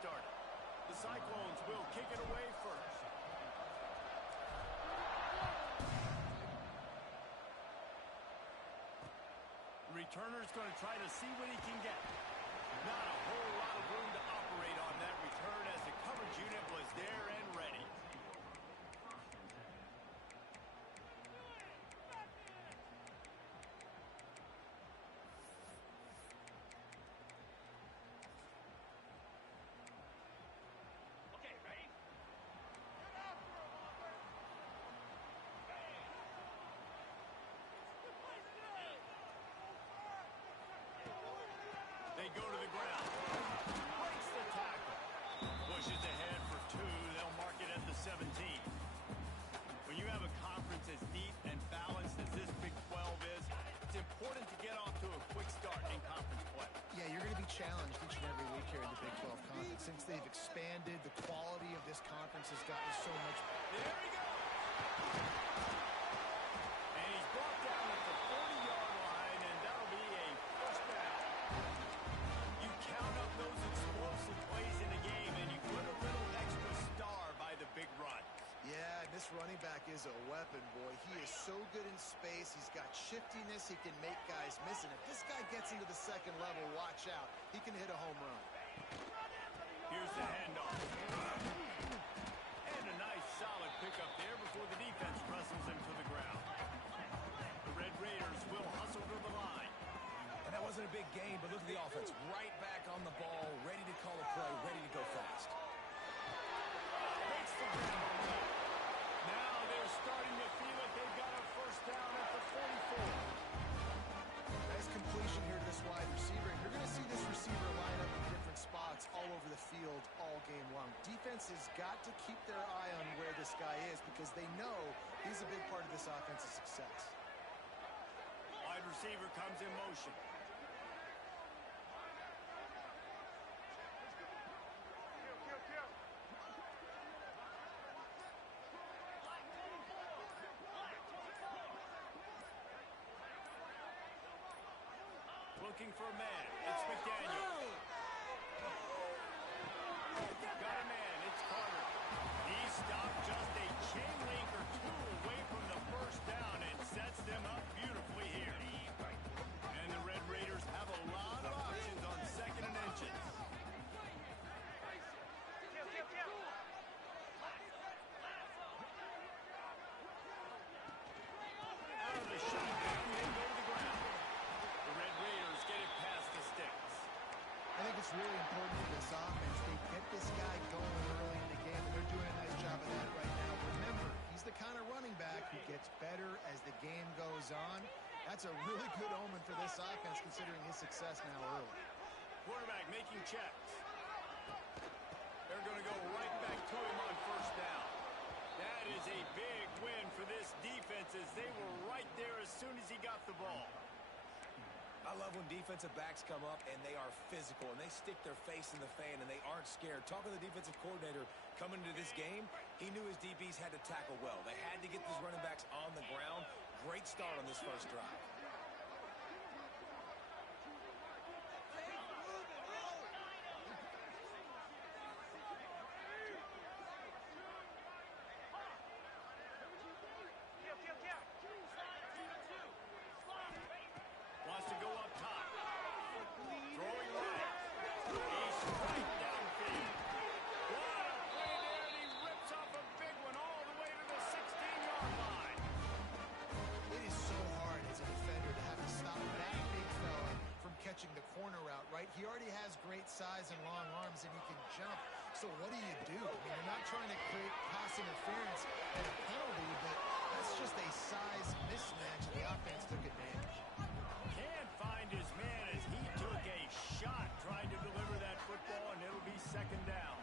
started. The Cyclones will kick it away first. The returner's going to try to see what he can get. Not a whole lot of room to operate on that return as the coverage unit was there and ready. They go to the ground. Breaks the tackle. Pushes ahead for 2. They'll mark it at the 17. When you have a conference as deep and balanced as this Big 12 is, it's important to get off to a quick start in conference play. Yeah, you're going to be challenged each and every week here in the Big 12 Conference. Since they've expanded, the quality of this conference has gotten so much better. There he goes! And he's brought down at the 40-yard line, and that'll be a first down. You count up those explosive plays in a game, and you put a little extra star by the big run. Yeah, and this running back is a weapon, boy. He is so good in space. He's got shiftiness. He can make guys miss. And if this guy gets into the second level, watch out. He can hit a home run. Here's the handoff. And a nice solid pickup there before the defense wrestles him to the ground. The Red Raiders will hustle to the line. And that wasn't a big gain, but look at the offense. Right back on the ball, ready to call a play, ready to go fast. Makes the ground. Now they're starting to feel it. They've got a first down at the 44. Nice completion here to this wide receiver. And you're going to see this receiver line up in different spots all over the field all game long. Defense has got to keep their eye on where this guy is because they know he's a big part of this offense's success. Wide receiver comes in motion. Looking for a man. It's McDaniel. Got a man. It's Carter. He stopped just a chain link or 2 away from the first down and sets them up beautifully here. And the Red Raiders have a lot of options on second and inches. Out of the shotgun, they go to the ground. The Red Raiders get it past the sticks. I think it's really important for this offense. They get this guy going early in the game, and they're doing a nice job of that right now. Remember, he's the kind of running back who gets better as the game goes on. That's a really good omen for this offense, considering his success now early. Quarterback making checks. They're going to go right back to him on first down. That is a big win for this defense as they were right there as soon as he got the ball. I love when defensive backs come up and they are physical and they stick their face in the fan and they aren't scared. Talking to the defensive coordinator coming into this game, he knew his DBs had to tackle well. They had to get these running backs on the ground. Great start on this first drive. Wants to go up top. Throwing right. He's right downfield. What a play there, and he rips off a big one all the way to the 16-yard line. It is so hard as a defender to have to stop that big fella from catching the corner route, right? He already has great size and long arms, and he can jump. So what do? I mean, you're not trying to create pass interference and a penalty, but that's just a size mismatch, and the offense took advantage. Can't find his man as he took a shot trying to deliver that football, and it'll be second down.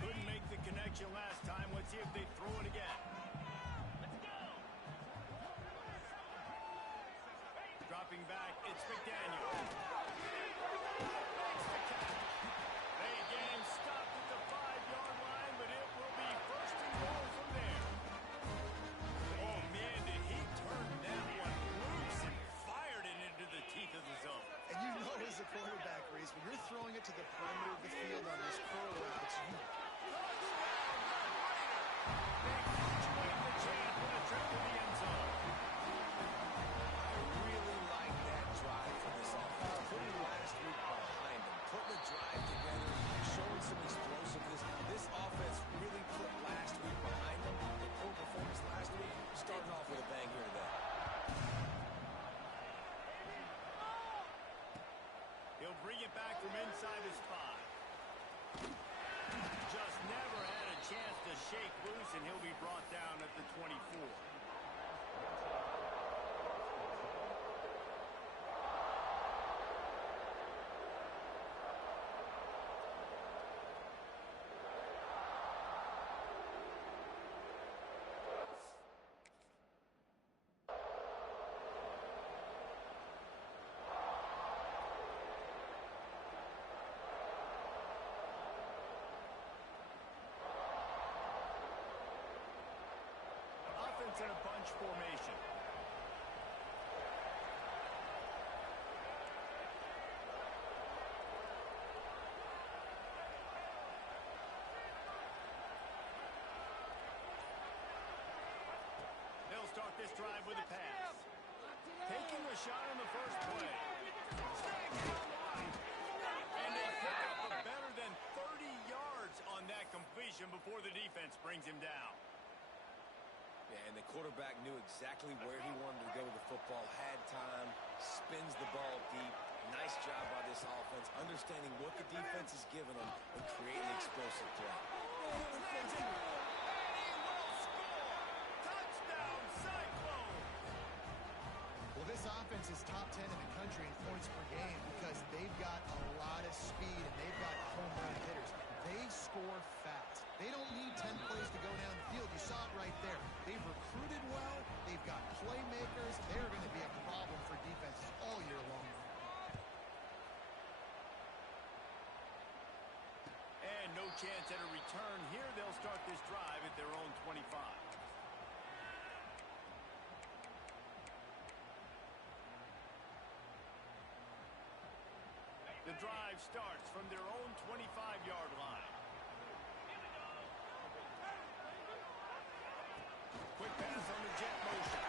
Couldn't make the connection last time. Let's see if they throw it again. Let's go. Dropping back, it's McDaniel. They game stopped at the 5-yard line, but it will be first and goal for never had a chance to shake loose, and he'll be brought down at the 24. In a bunch formation. They'll start this drive with a pass. Taking a shot on the first play. And they pick up a better than 30 yards on that completion before the defense brings him down. Yeah, and the quarterback knew exactly where he wanted to go with the football, had time, spins the ball deep. Nice job by this offense, understanding what the defense is giving them and creating explosive play. And he will score! Touchdown, Cyclone! Well, this offense is top 10 in the country in points per game because they've got a lot of speed and they've got home run hitters. They score fast. They don't need 10 plays to go down the field. You saw it right there. They've recruited well. They've got playmakers. They're going to be a problem for defenses all year long. And no chance at a return here. They'll start this drive at their own 25. The drive starts from their own 25-yard line. Quick pass on the jet motion.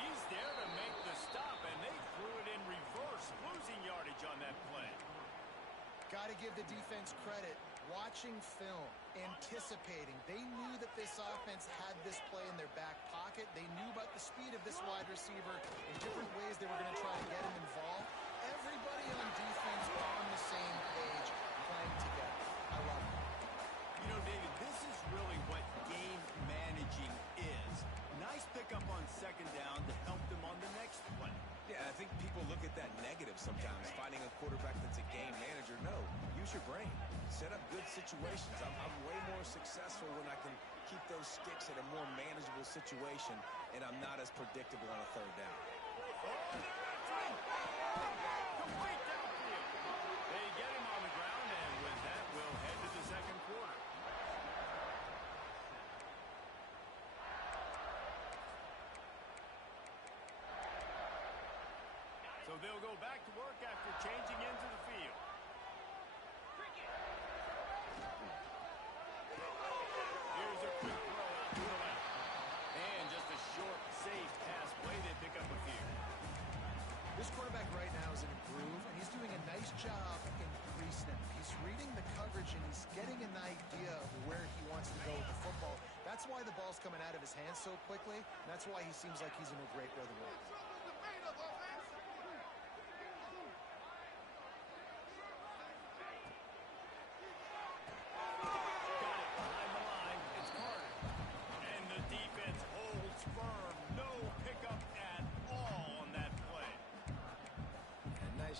He's there to make the stop, and they threw it in reverse, losing yardage on that play. Got to give the defense credit. Watching film, anticipating. They knew that this offense had this play in their back pocket. They knew about the speed of this wide receiver. In different ways, they were going to try to get him involved. Everybody on defense on the same page, playing together. I love it. You know, David, this is really what game managing is. Nice pickup on second down to help them on the next play. Yeah, I think people look at that negative sometimes, finding a quarterback that's a game manager. No, use your brain. Set up good situations. I'm way more successful when I can keep those sticks at a more manageable situation, and I'm not as predictable on a third down. Complete downfield. They get him on the ground, and with that, we'll head to the second quarter. So they'll go back to work after changing into the field. Here's a quick throw out to the left. And just a short, safe pass play. They pick up a few. This quarterback right now is in a groove, and he's doing a nice job in pre-snap. He's reading the coverage, and he's getting an idea of where he wants to go with the football. That's why the ball's coming out of his hands so quickly, and that's why he seems like he's in a great rhythm right now.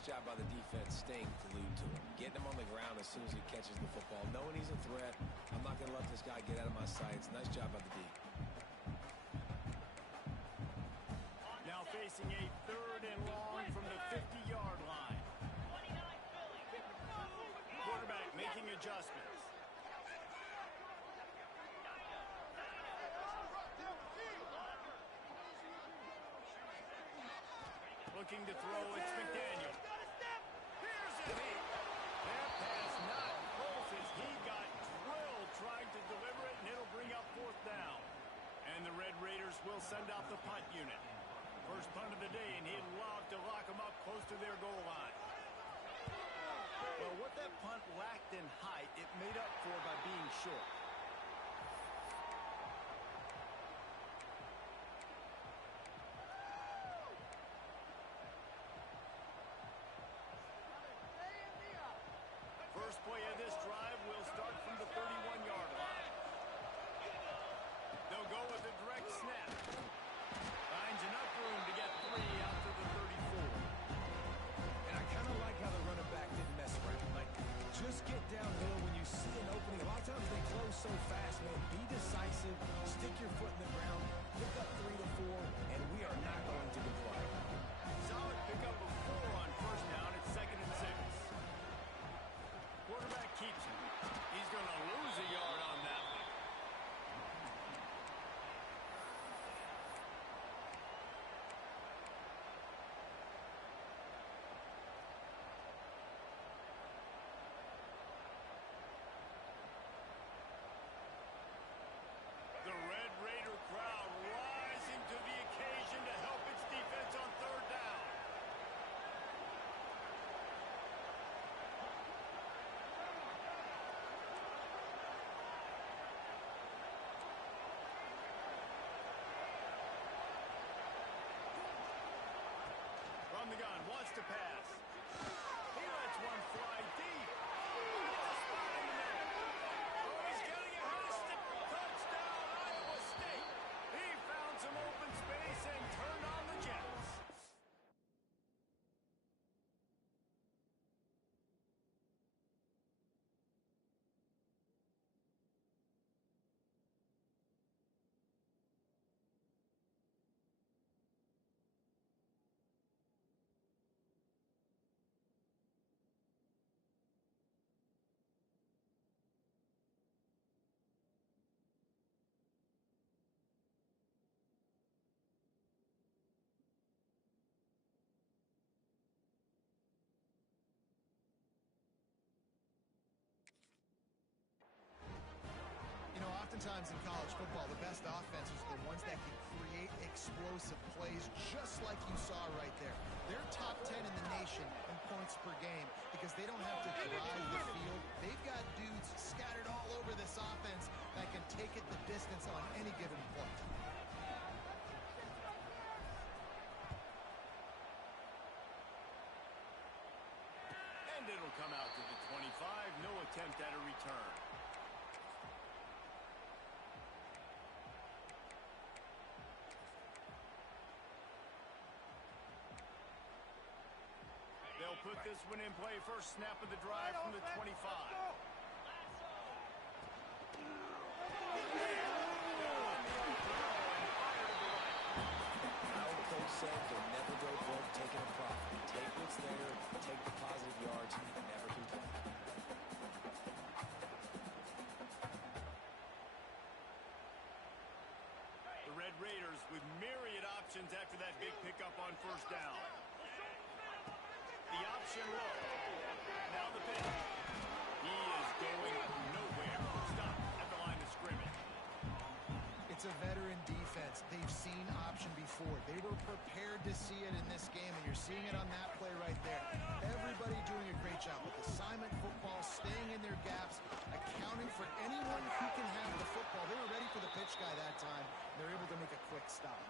Job by the defense staying glued to him, getting him on the ground as soon as he catches the football, knowing he's a threat. I'm not going to let this guy get out of my sights. Nice job by the D. Now facing a third and long from the 50-yard line. Quarterback making adjustments. Looking to throw, it's McDaniel. Here's a hit. That pass not close as he got drilled trying to deliver it, and it'll bring up fourth down. And the Red Raiders will send out the punt unit. First punt of the day, and he'd love to lock them up close to their goal line. Well, what that punt lacked in height, it made up for by being short. First play of this drive will start from aggressive, stick your foot in the ground, pick up 3 to 4, and we are not going to comply. Solid pickup of 4 on first down. It's 2nd and 6. Quarterback keeps it. He's going to lose a yard on that one. The Red Raider crowd rising to the occasion to help its defense on 3rd down. From the gun, wants to pass. He lets one fly deep. It's a spot in the net. Oh, he's getting a stick. Touchdown, Iowa State. He found some open space and turned on the Jets. You know, oftentimes in college football, the best offenses are the ones that can create explosive plays, just like you saw right there. They're top 10 in the nation in points per game because they don't have to drive the field. They've got dudes scattered all over this offense that can take it the distance on any given play. And it'll come out to the 25. No attempt at a return. They'll put this one in play. First snap of the drive from the 25. Our coach said they'll never go broke taking a profit. Take what's there, take the positive yards, and never complain. The Red Raiders with myriad options after that big pickup on first down. The option look. Now the pitch. He is going nowhere. Stop at the line of scrimmage. It's a veteran defense. They've seen option before. They were prepared to see it in this game, and you're seeing it on that play right there. Everybody doing a great job with assignment football, staying in their gaps, accounting for anyone who can have the football. They were ready for the pitch guy that time. They're able to make a quick stop.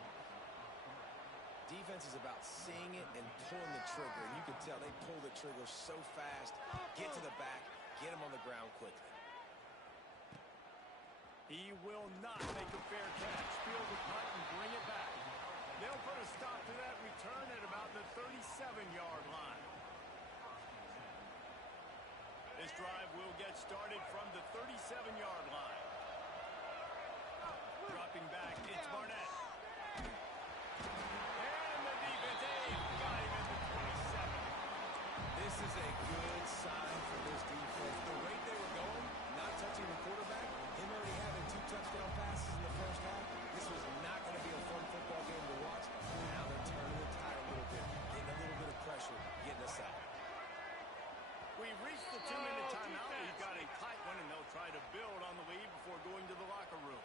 Defense is about seeing it and pulling the trigger, and you can tell they pull the trigger so fast, get to the back, get him on the ground quickly. He will not make a fair catch. Field the punt and bring it back. They'll put a stop to that return at about the 37-yard line. This drive will get started from the 37-yard line. Dropping back, it's Barnett. And the defense got him at the 27. This is a good sign for this defense. The rate they were going, not touching the quarterback, him already having 2 touchdown passes in the first half, this was not going to be a fun football game to watch. Now they're turning the tide a little bit, getting a little bit of pressure, getting us out. We've reached the 2-minute timeout. We've got a tight one, and they'll try to build on the lead before going to the locker room.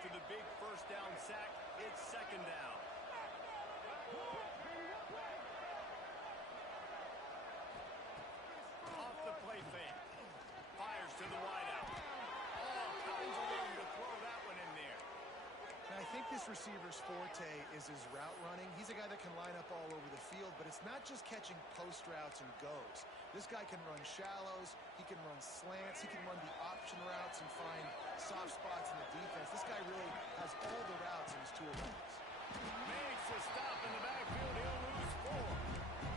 After the big first down sack, it's 2nd down. Off the play fake. Fires to the wideout. All kinds of room to throw that one in there. And I think this receiver's forte is his route running. He's a guy that can line up all over the field, but it's not just catching post routes and goes. This guy can run shallows, he can run slants, he can run the option routes and find soft spots in the defense. This guy really has all the routes in his toolbox. Makes a stop in the backfield. He'll lose 4.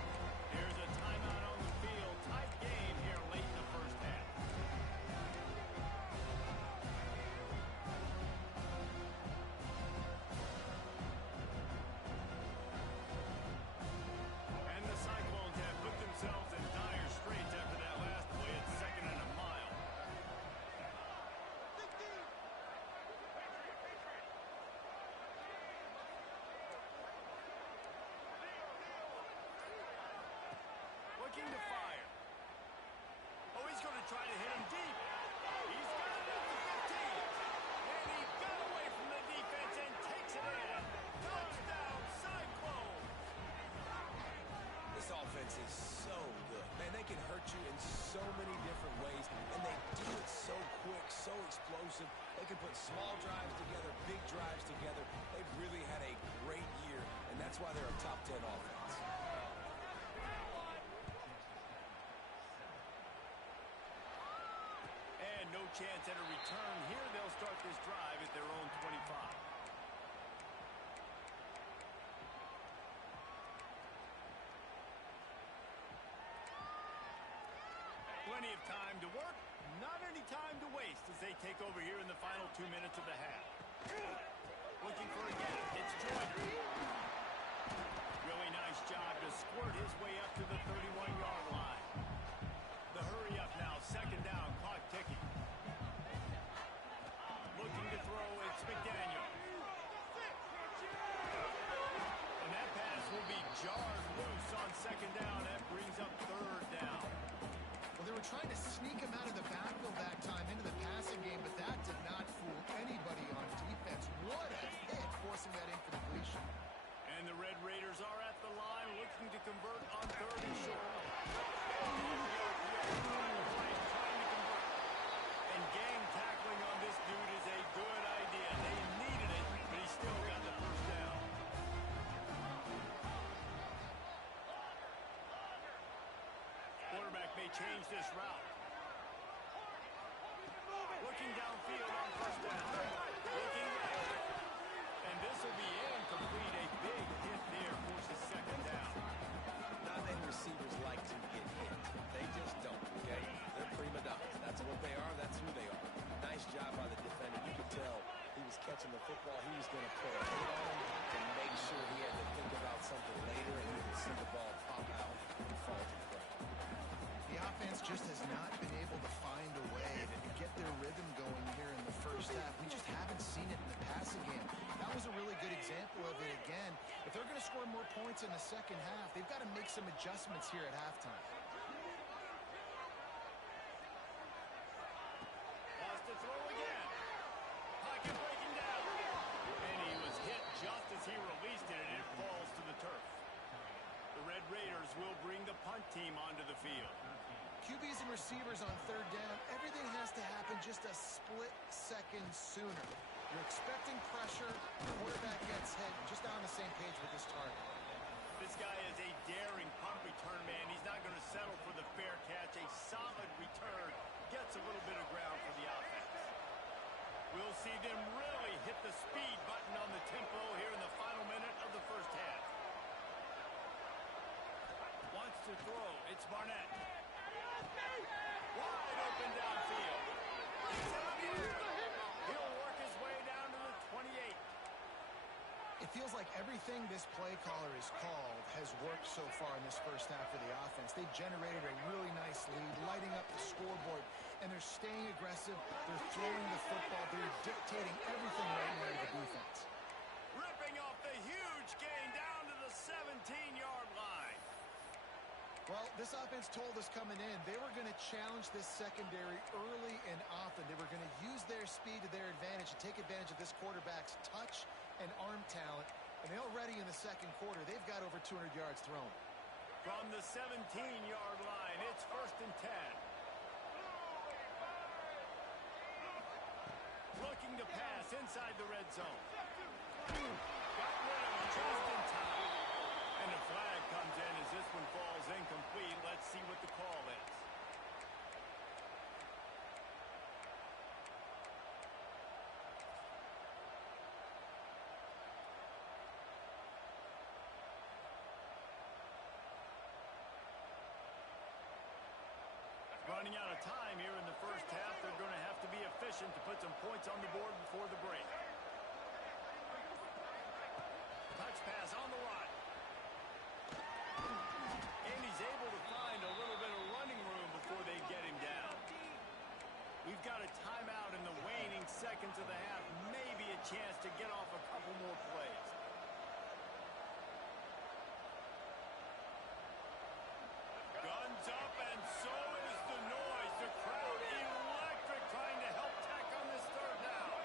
defense is so good. Man, they can hurt you in so many different ways, and they do it so quick, so explosive. They can put small drives together, big drives together. They've really had a great year, and that's why they're a top 10 offense. And no chance at a return here. They'll start this drive at their own 25. Plenty of time to work, not any time to waste as they take over here in the final 2 minutes of the half. Looking for a gap. It's Joyner. Really nice job to squirt his way up to the 31-yard line. The hurry up now, second down, clock ticking. Looking to throw, it's McDaniel. And that pass will be jarred loose on second down. That brings up third down. Well, they were trying to sneak him out of the backfield that time into the passing game, but that did not fool anybody on defense. What a hit, forcing that incompletion. And the Red Raiders are at the line looking to convert on third and short. And game tackling on this dude is a good idea. They needed it, but he still got the first down. Quarterback may change this route. Looking downfield on first down. Looking right. And this will be incomplete. A big hit there forces second down. Not many receivers like to get hit. They just don't, okay? They're prima donnas. That's what they are. That's who they are. Nice job by the defender. You could tell he was catching the football. He was going to put a hit on him and make sure he had to think about something later, and you could see the ball pop out and fall to the ground. The offense just has not been able to find a way to get their rhythm going here in the first half. We just haven't seen it in the passing game. That was a really good example of it again. If they're going to score more points in the second half, they've got to make some adjustments here at halftime. Wants to throw again. Pocket breaking down. And he was hit just as he released it, and it falls to the turf. The Red Raiders will bring the punt team onto the field. QBs and receivers on third down, everything has to happen just a split second sooner. You're expecting pressure, the quarterback gets hit, just on the same page with this target. This guy is a daring punt return man. He's not going to settle for the fair catch. A solid return gets a little bit of ground for the offense. We'll see them really hit the speed button on the tempo here in the final minute of the first half. Wants to throw. It's Barnett. Wide open downfield. He'll work his way down to the 28. It feels like everything this play caller has called has worked so far in this first half of the offense. They've generated a really nice lead, lighting up the scoreboard, and they're staying aggressive. They're throwing the football. They're dictating everything right now to the defense. Ripping off the huge gain down to the 17-yard line. Well, this offense told us coming in they were going to challenge this secondary early and often. They were going to use their speed to their advantage and take advantage of this quarterback's touch and arm talent. And already in the second quarter, they've got over 200 yards thrown. From the 17-yard line, it's first and 10. Looking to pass inside the red zone. Got rid of him just in time. And the flag comes in as this one falls incomplete. Let's see what the call is. Running out of time here in the first half. They're going to have to be efficient to put some points on the board before the break. Touch pass on the run. And he's able to find a little bit of running room before they get him down. We've got a timeout in the waning seconds of the half. Maybe a chance to get off a couple more plays. Guns up, and so is the noise. The crowd electric, trying to help tack on this third down.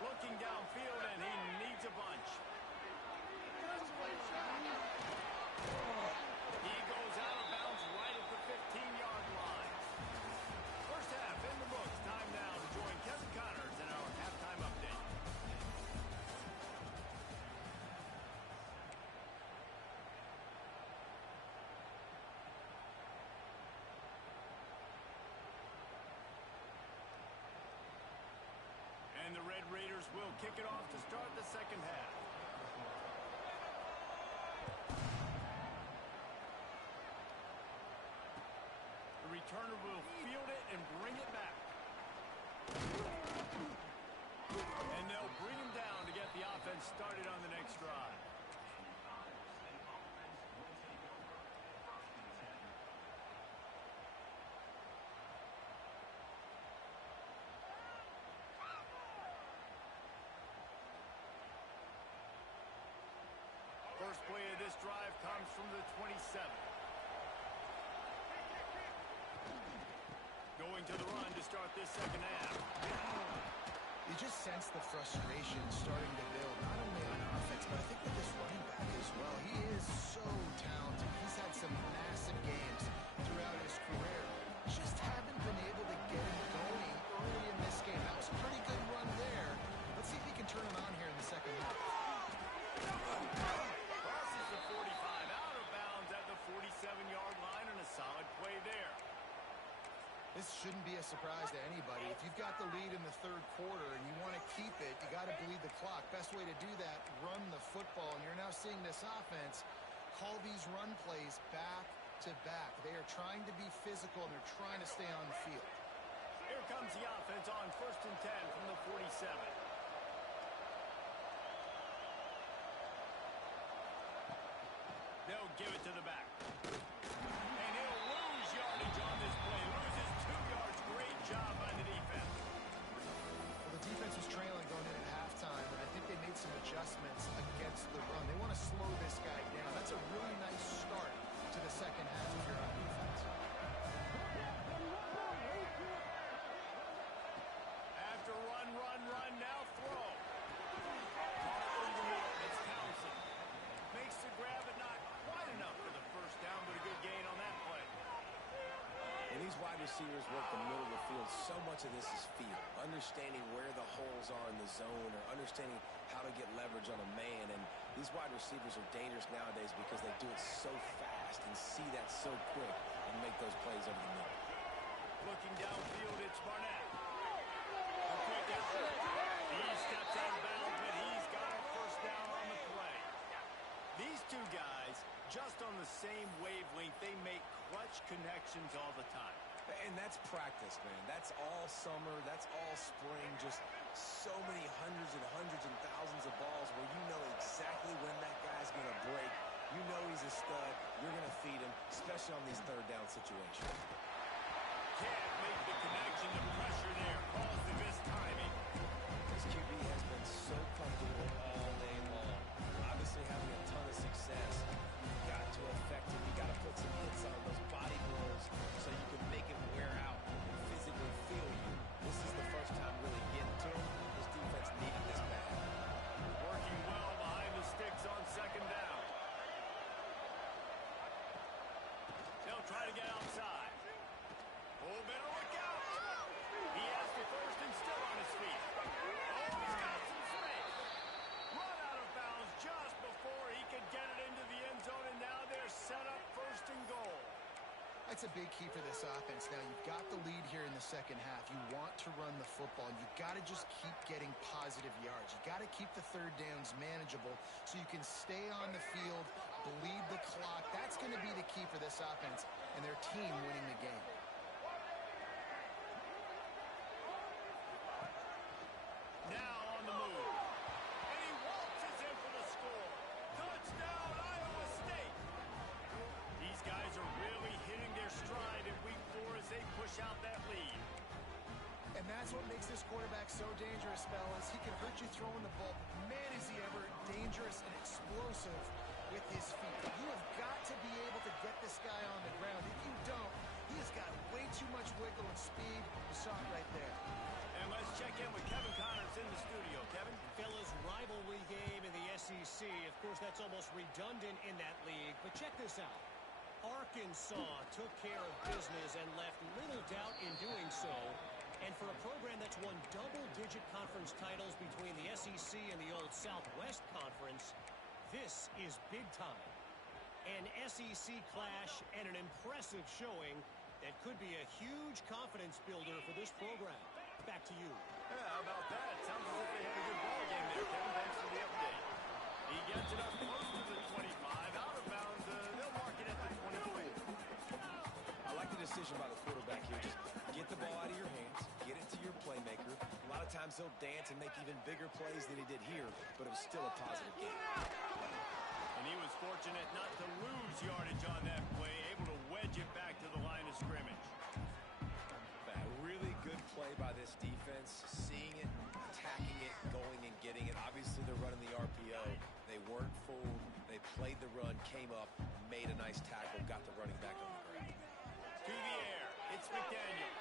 Looking downfield, and he needs a bunch. Red Raiders will kick it off to start the second half. The returner will field it and bring it back. And they'll bring him down to get the offense started on the next drive. First play of this drive comes from the 27. Going to the run to start this second half. You just sense the frustration starting to build, not only on offense, but I think with this running back as well. He is so talented. He's had some massive games throughout his career. Just haven't been able to get him going early in this game. That was a pretty good run there. Let's see if he can turn it on here in the second half. Crosses the 45, out of bounds at the 47-yard line, and a solid play there. This shouldn't be a surprise to anybody. If you've got the lead in the third quarter and you want to keep it, you got to bleed the clock. Best way to do that, run the football. And you're now seeing this offense call these run plays back to back. They are trying to be physical, and they're trying to stay on the field. Here comes the offense on 1st and 10 from the 47. They'll give it to the back. And he'll lose yardage on this play. Loses 2 yards. Great job by the defense. Well, the defense was trailing going in at halftime, and I think they made some adjustments against the run. They want to slow this guy down. That's a really nice start to the second half if you're on defense. After run, now throw. It's Townsend. Makes the grab, but not quite enough for the first down, but a good gain on that play. When these wide receivers work the middle of the field, so much of this is feel. Understanding where the holes are in the zone, or understanding how to get leverage on a man. And these wide receivers are dangerous nowadays because they do it so fast and see that so quick and make those plays over the middle. Looking downfield, it's Barnett. A quick outlet. He steps out of bounds, but he's got a first down on the play. These two guys, just on the same wavelength, they make clutch connections all the time. And that's practice, man. That's all summer. That's all spring. Just so many hundreds and thousands of balls where you know exactly when that guy's going to break. You know he's a stud. You're going to feed him, especially on these third down situations. Can't make the connection. The pressure there caused the missed timing. This QB has been so comfortable all day long. Obviously having a ton of success. You've got to affect him. You've got to put some hits on those body blows so you can make him wear out and physically feel you. This is the first time really getting to him. This defense needed this bad. Working well behind the sticks on second down. They'll try to get outside. Oh, better look out. He has the first and still on his feet. Oh, he's got some space. Run out of bounds just before he could get it into the end zone, and now they're set up first and goal. That's a big key for this offense. Now, you've got the lead here in the second half. You want to run the football, and you've got to just keep getting positive yards. You've got to keep the third downs manageable so you can stay on the field, bleed the clock. That's going to be the key for this offense and their team winning the game. Now on the move. And he waltzes in for the score. Touchdown, Iowa State. These guys are really hitting their stride in week 4 as they push out that lead. And that's what makes this quarterback so dangerous, fellas. He can hurt you throwing the ball. Man, is he ever dangerous and explosive with his feet. You have got to be able to get this guy on the ground. If you don't, he has got way too much wiggle and speed. You saw it right there. And let's check in with Kevin Connors in the studio. Kevin? Fellas, rivalry game in the SEC. Of course, that's almost redundant in that league. But check this out. Arkansas took care of business and left little doubt in doing so. And for a program that's won double-digit conference titles between the SEC and the old Southwest Conference, this is big time. An SEC clash and an impressive showing that could be a huge confidence builder for this program. back to you. Yeah, how about that? Sounds as if they had a good ball game there, Kevin. Thanks for the update. He gets it up close to the 25. Out of bounds. They'll mark it at the 24. I like the decision by the quarterback here. Just get the ball out of your hands, get it to your playmaker. A lot of times he'll dance and make even bigger plays than he did here, but it was still a positive game. And he was fortunate not to lose yardage on that play, able to wedge it back to the line of scrimmage. A really good play by this defense, seeing it, attacking it, going and getting it. Obviously, they're running the RPO. They weren't fooled. They played the run, came up, made a nice tackle, got the running back on the ground. To the air, it's McDaniel.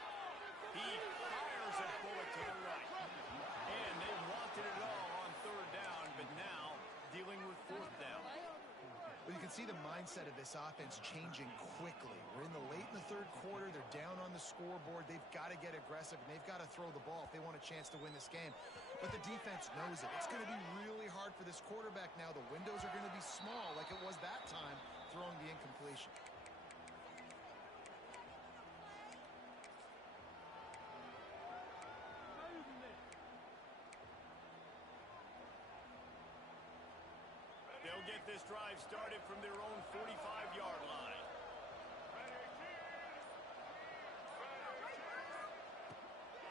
He fires a bullet to the right. And they wanted it all on third down, but now dealing with fourth down. Well, you can see the mindset of this offense changing quickly. We're in the late in the third quarter. They're down on the scoreboard. They've got to get aggressive, and they've got to throw the ball if they want a chance to win this game. But the defense knows it. It's going to be really hard for this quarterback now. The windows are going to be small like it was that time throwing the incompletion. They'll get this drive started from their own 45-yard line.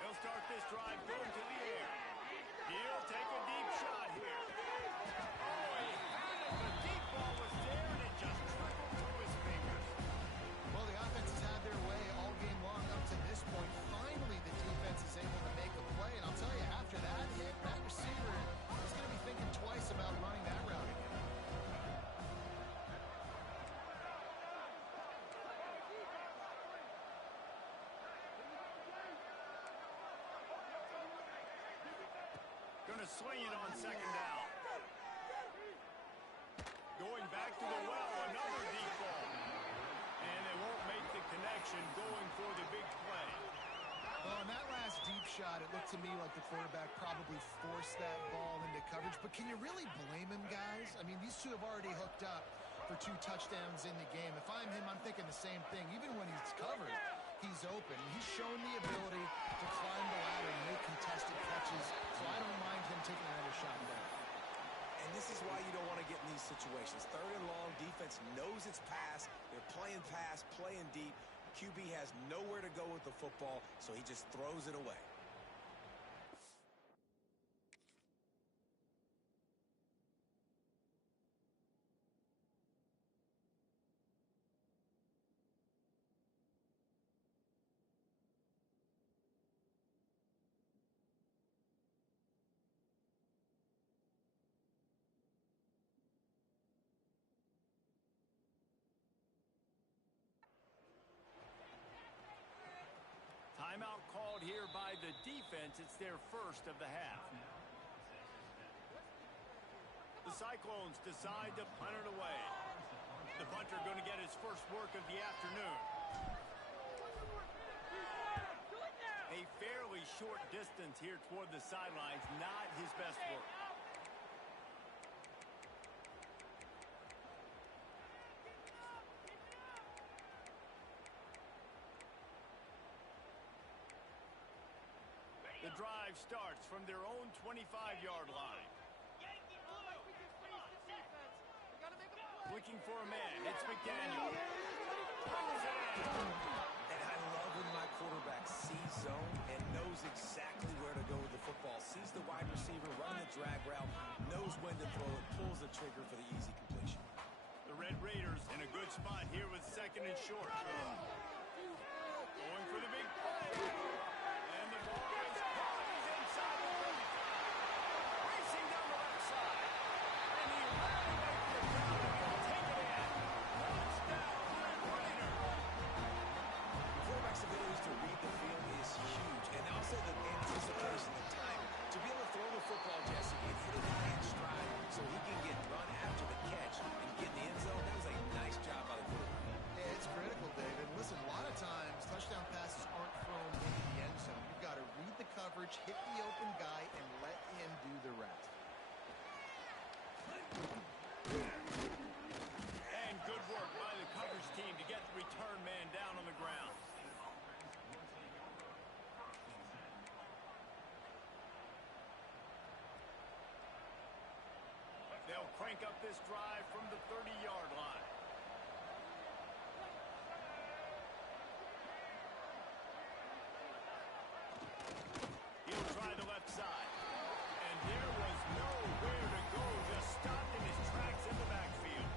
He'll start this drive going to the air. He'll take a deep shot here. Oh, he had it. The deep ball was there, and it just trickled through his fingers. Well, the offense has had their way all game long up to this point. Finally, the defense is able to make a play, and I'll tell you, after that hit, that receiver is going to be thinking twice about running that route again. Going to swing it on second down. Going back to the well, another deep ball. And they won't make the connection going for the big play. Well, on that last deep shot, it looked to me like the quarterback probably forced that ball into coverage. But can you really blame him, guys? I mean, these two have already hooked up for 2 touchdowns in the game. If I'm him, I'm thinking the same thing. Even when he's covered, he's open. He's shown the ability to climb the ladder and make contested catches, so I don't mind him taking another shot down. And this is why you don't want to get in these situations. Third and long, defense knows it's pass. They're playing pass, playing deep. QB has nowhere to go with the football, so he just throws it away. Timeout called here by the defense. It's their first of the half. The Cyclones decide to punt it away. The punter going to get his first work of the afternoon. A fairly short distance here toward the sidelines, not his best work. The drive starts from their own 25-yard line. Looking for a man. It's McDaniel. And I love when my quarterback sees zone and knows exactly where to go with the football. Sees the wide receiver running the drag route, knows when to throw it, pulls the trigger for the easy completion. The Red Raiders in a good spot here with second and short. Going for the big play. And the ball is caught. He's inside the 35. Racing down the left side. And he ran away from the crowd and he'll take it in. Touchdown, Red Raider. The quarterback's abilities to read the field is huge. And also the anticipation, the timing. To be able to throw the football, Jesse, and hit it in stride so he can get run after the catch and get in the end zone, that was a nice job by the quarterback. Yeah, it's critical, David. Listen, crank up this drive from the 30-yard line. He'll try the left side. And there was nowhere to go. Just stopped in his tracks in the backfield.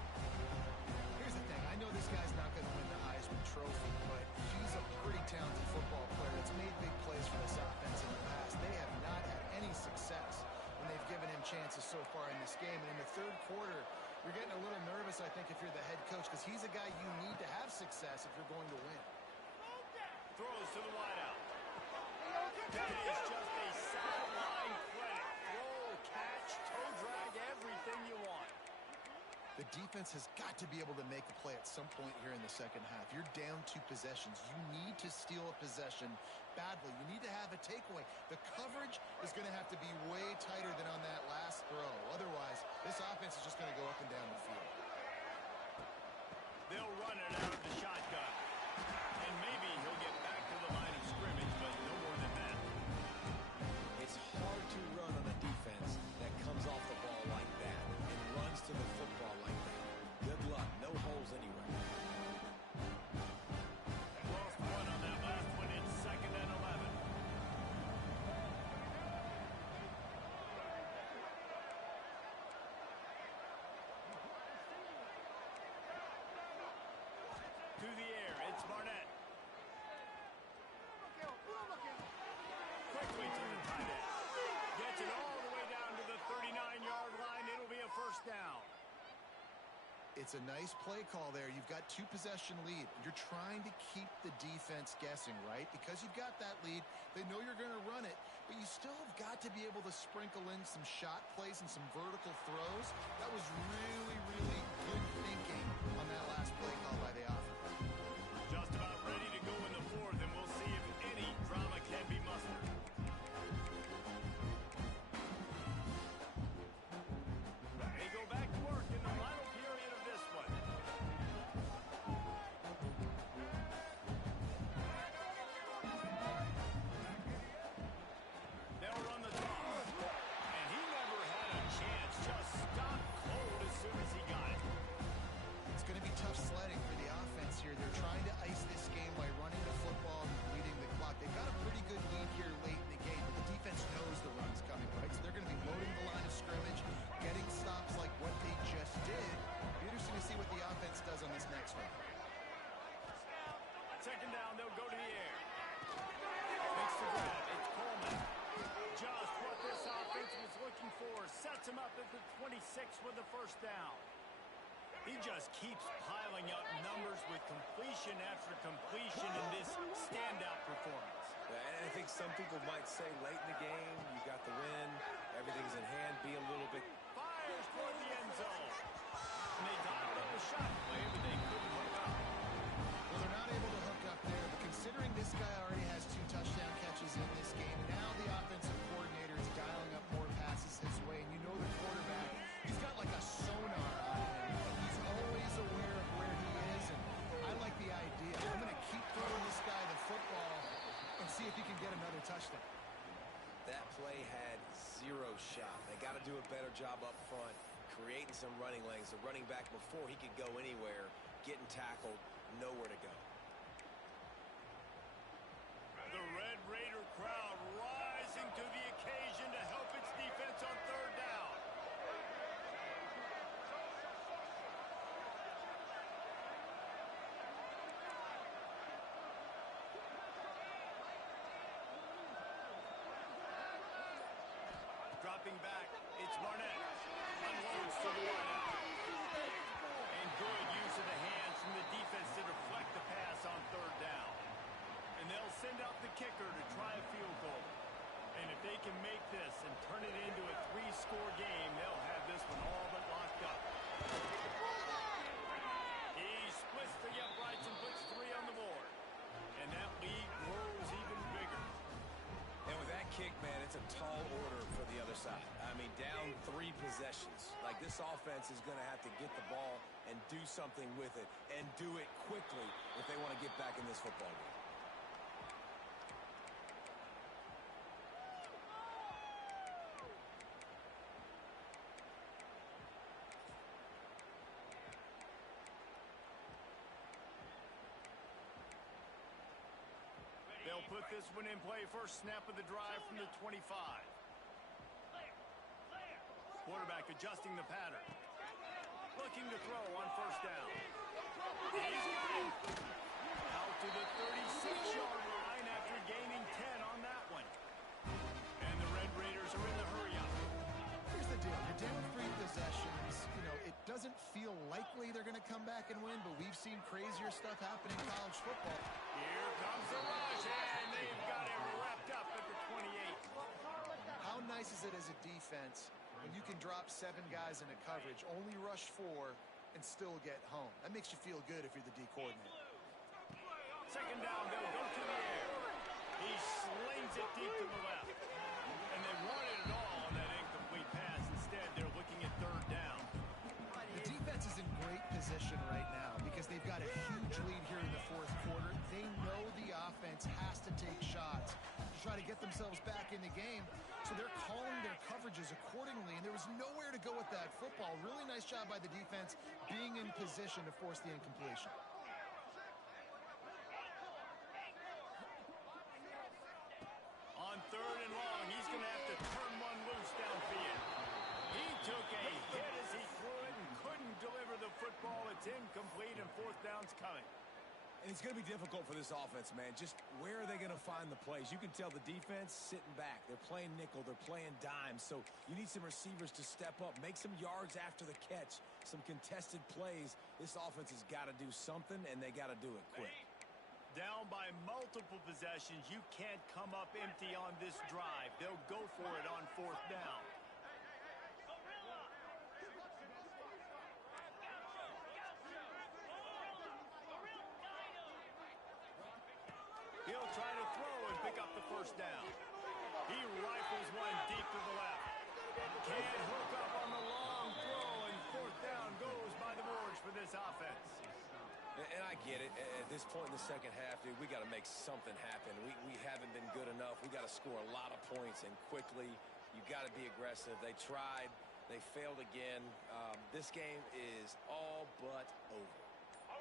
Here's the thing. I know this guy's not going to win the Heisman Trophy, but he's a pretty talented football player that's made big plays for this offense in the past. They have not had any success when they've given him chances so far in this game. And in the third quarter, you're getting a little nervous, I think, if you're the head coach, because he's a guy you need to have success if you're going to win. Throws to the wideout. That is just a sideline clinic. Throw, catch, toe drag, everything you want. The defense has got to be able to make a play at some point here in the second half. You're down 2 possessions. You need to steal a possession badly. You need to have a takeaway. The coverage is going to have to be way tighter than on that last throw. Otherwise, this offense is just going to go up and down the field. They'll run it out of the shotgun. And maybe he'll get back to the line of scrimmage, but no more than that. It's hard to run on a defense that comes off the ball like that and runs to the football like that. Good luck. No holes anywhere. Lost one on that last one. It's 2nd and 11. To the air. It's Barnett. Quickly to the tight end. Gets it all the way down to the 39-yard line. It'll be a first down. It's a nice play call there. You've got 2-possession lead. You're trying to keep the defense guessing, right? Because you've got that lead, they know you're going to run it, but you still have got to be able to sprinkle in some shot plays and some vertical throws. That was really, really good thinking on that last play call by the offense. Just about ready to go in the 4th, and we'll see if any drama can be mustered. They go back to work in the final period of this one. They'll run the toss. And he never had a chance. Just stopped cold as soon as he got it. It's going to be tough sledding for the offense here. They're trying to ice this game by running the football and leading the clock. They've got a pretty good lead here late in the game, but the defense knows the run's coming, right? So they're going to be loading the line of scrimmage, getting stops like what they just did. Be interesting to see what the offense does on this next one. 2nd down, they'll go to the air. Makes the grab. It's Coleman. Just what this offense was looking for. Sets him up at the 26 with the first down. He just keeps piling up numbers with completion after completion in this standout performance. And I think some people might say late in the game, you got the win, everything's in hand, be a little bit. Fires toward the end zone. And they dialed up a shot play, but they couldn't hook up. Well, they're not able to hook up there, but considering this guy already has 2 touchdown catches in this game, now the offensive coordinator is dialing up more passes his way. And you know the quarterback, he's got like a sonar on him. He's always aware of where he is, and I like the idea. I'm going to keep throwing this guy the football and see if he can get another touchdown. That play had 0 shot. They got to do a better job up front, creating some running lanes. The running back, before he could go anywhere, getting tackled, nowhere to go. The Red Raider crowd rising to the occasion to help its defense on 3rd down. Dropping back, it's Barnett. Unloads to the wideout. And good use of the hands from the defense to deflect the pass on 3rd down. And they'll send out the kicker to try a field goal. And if they can make this and turn it into a 3-score game, they'll have this one all but locked up. He splits the uprights and puts 3 on the board. And that lead grows even bigger. And with that kick, man, it's a tall order for the other side. I mean, down 3 possessions. Like, this offense is going to have to get the ball and do something with it, and do it quickly if they want to get back in this football game. put this one in play. First snap of the drive from the 25. Quarterback adjusting the pattern. Looking to throw on first down. He's got it. Out to the 36-yard line after gaining 10 on that one. And the Red Raiders are in the hurry-up. Here's the deal. You're down 3 possessions. You know, it doesn't feel likely they're going to come back and win, but we've seen crazier stuff happen in college football. Here comes the rush, and they've got him wrapped up at the 28. How nice is it as a defense when you can drop 7 guys into coverage, only rush 4, and still get home? That makes you feel good if you're the D coordinator. Second down, they'll go to the air. He slings it deep to the left. And they wanted it all on that incomplete pass. Instead, they're looking at third down. The defense is in great position right now because they've got a huge lead here in the fourth quarter. They know the offense has to take shots to try to get themselves back in the game. So they're calling their coverages accordingly, and there was nowhere to go with that football. Really nice job by the defense being in position to force the incompletion. On third and long, he's going to have to turn one loose downfield. He took a hit as he threw it and couldn't deliver the football. It's incomplete, and fourth down's coming. And it's going to be difficult for this offense, man. Just where are they going to find the plays? You can tell the defense sitting back. They're playing nickel. They're playing dime. So you need some receivers to step up, make some yards after the catch, some contested plays. This offense has got to do something, and they got to do it quick. Down by multiple possessions. You can't come up empty on this drive. They'll go for it on fourth down. He'll try to throw and pick up the first down. He rifles one deep to the left. Can't hook up on the long throw, and fourth down goes by the boards for this offense. And I get it. At this point in the second half, dude, we got to make something happen. We haven't been good enough. We got to score a lot of points and quickly. You got to be aggressive. They tried. They failed again. This game is all but over.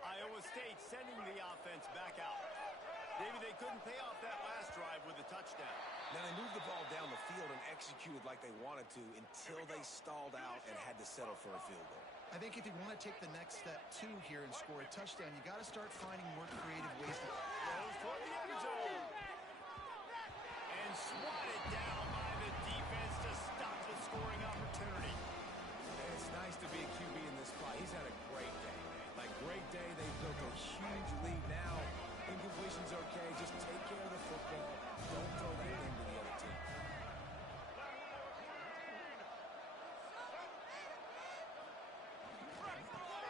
Iowa State sending the offense back out. Maybe they couldn't pay off that last drive with a touchdown. Now, they moved the ball down the field and executed like they wanted to until they stalled out and had to settle for a field goal. I think if you want to take the next step, too, here and score a touchdown, you got to start finding more creative ways to goes toward the end zone. And swatted down by the defense to stop the scoring opportunity. And it's nice to be a QB in this spot. He's had a great day, man. Like, great day. They built a huge lead now. Incompletion's okay. Just take care of the football. Don't throw that thing to the other team.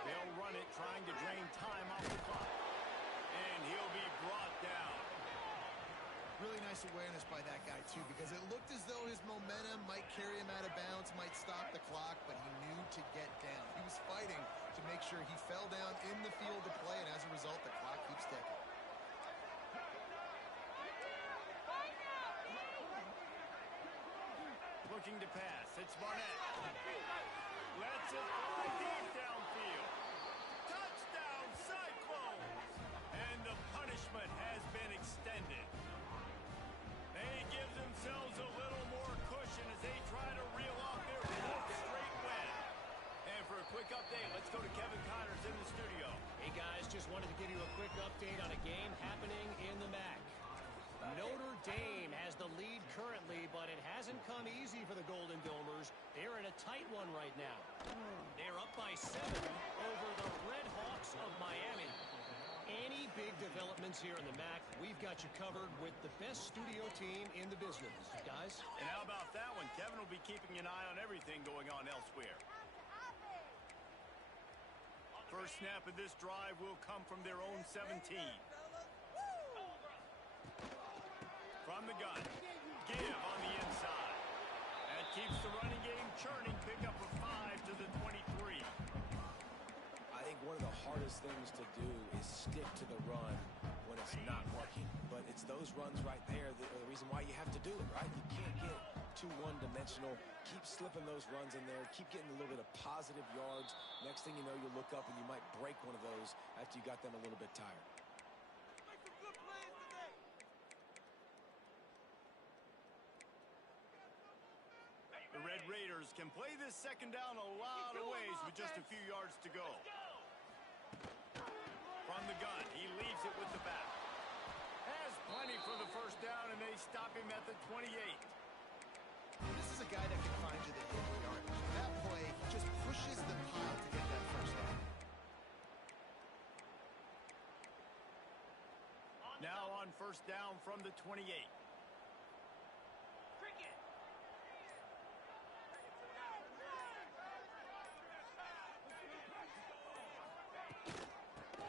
They'll run it, trying to drain time off the clock. And he'll be brought down. Really nice awareness by that guy, too, because it looked as though his momentum might carry him out of bounds, might stop the clock, but he knew to get down. He was fighting to make sure he fell down in the field to play, and as a result, the clock keeps ticking. Looking to pass. It's Barnett. Lets it fly deep downfield. Touchdown, Cyclones! And the punishment has been extended. They give themselves a little more cushion as they try to reel off their fourth straight win. And for a quick update, let's go to Kevin Connors in the studio. Hey, guys, just wanted to give you a quick update on a game happening in the MAC. Notre Dame has the lead currently, but it hasn't come easy for the Golden Domers. They're in a tight one right now. They're up by 7 over the Red Hawks of Miami. Any big developments here in the MAC, we've got you covered with the best studio team in the business. Guys? And how about that one? Kevin will be keeping an eye on everything going on elsewhere. First snap of this drive will come from their own 17. From the gun, give on the inside. That keeps the running game churning. Pick up a 5 to the 23. I think one of the hardest things to do is stick to the run when it's not working. But it's those runs right there that are the reason why you have to do it, right? You can't get too one-dimensional. Keep slipping those runs in there. Keep getting a little bit of positive yards. Next thing you know, you look up and you might break one of those after you got them a little bit tired. receivers can play this second down a lot of ways with just a few yards to go. From the gun, he leaves it with the back. Has plenty for the first down, and they stop him at the 28. This is a guy that can find you the hidden yardage. That play, he just pushes the pile to get that first down. Now on first down from the 28.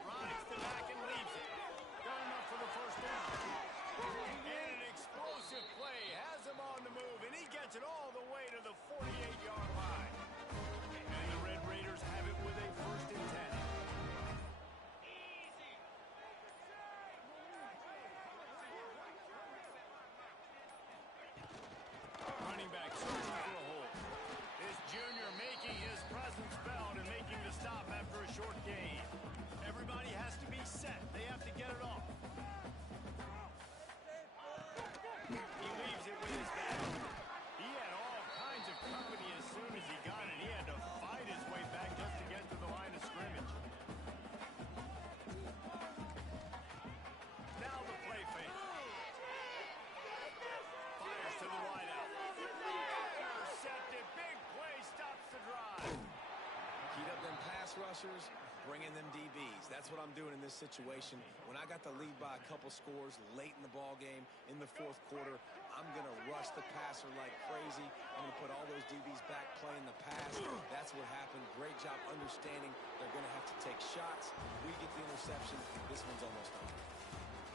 Rides the back and leaves it. Got enough for the first down. And an explosive play has him on the move, and he gets it all the way to the 48-yard line. And the Red Raiders have it with a first and 10. Running back searching for a hole. This junior making his presence felt and making the stop after a short gain. Everybody has to be set. They have to get it off. He leaves it with his back. He had all kinds of company as soon as he got it. He had to fight his way back just to get to the line of scrimmage. Now the play fake. Fires to the wideout. Intercepted. Big play stops the drive. Heat up them pass rushers, bring in them DBs. That's what I'm doing in this situation. When I got the lead by a couple scores late in the ball game in the fourth quarter, I'm going to rush the passer like crazy. I'm going to put all those DBs back playing the pass. That's what happened. Great job understanding they're going to have to take shots. We get the interception. This one's almost on.